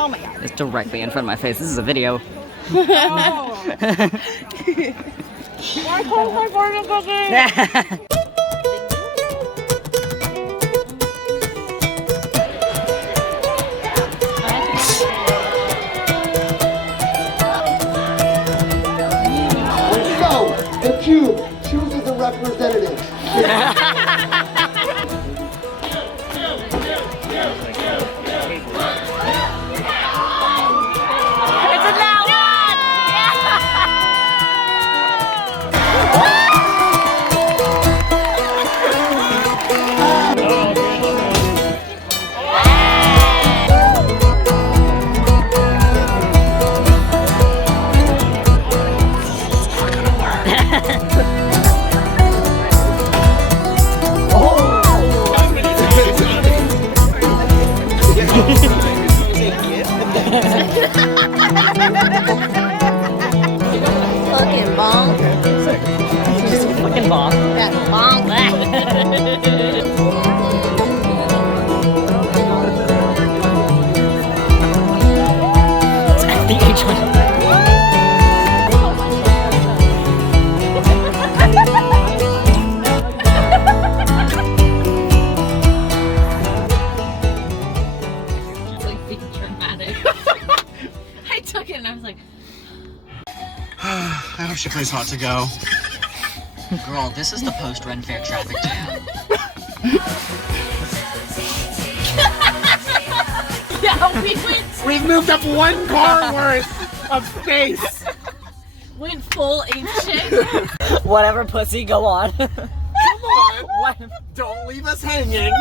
Oh my god. It's directly in front of my face. This is a video. Oh. My fortune cookie. The cube chooses a representative. It's a now one! Fucking bonk. Just fucking bonk. That bonk. The H1. I took it and I was like, I hope she plays hot to go. Girl, this is the post-Ren Fair traffic jam. yeah, we went. We've moved up one car worth of space. Went full apeshit. Whatever, pussy, go on. Come on. What? Don't leave us hanging.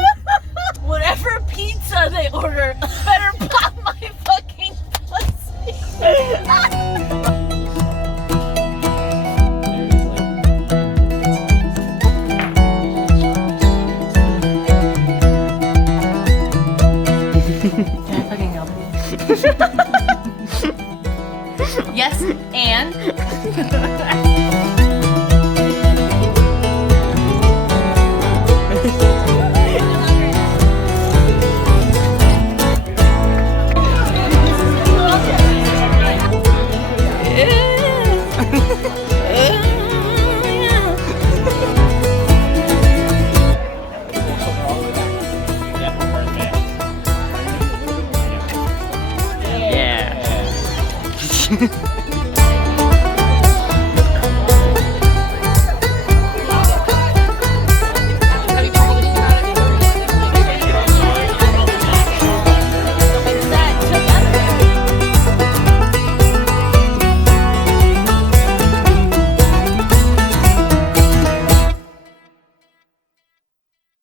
Whatever pizza they order, better pop my fucking pussy. Can I fucking help you? Yes, and Yeah.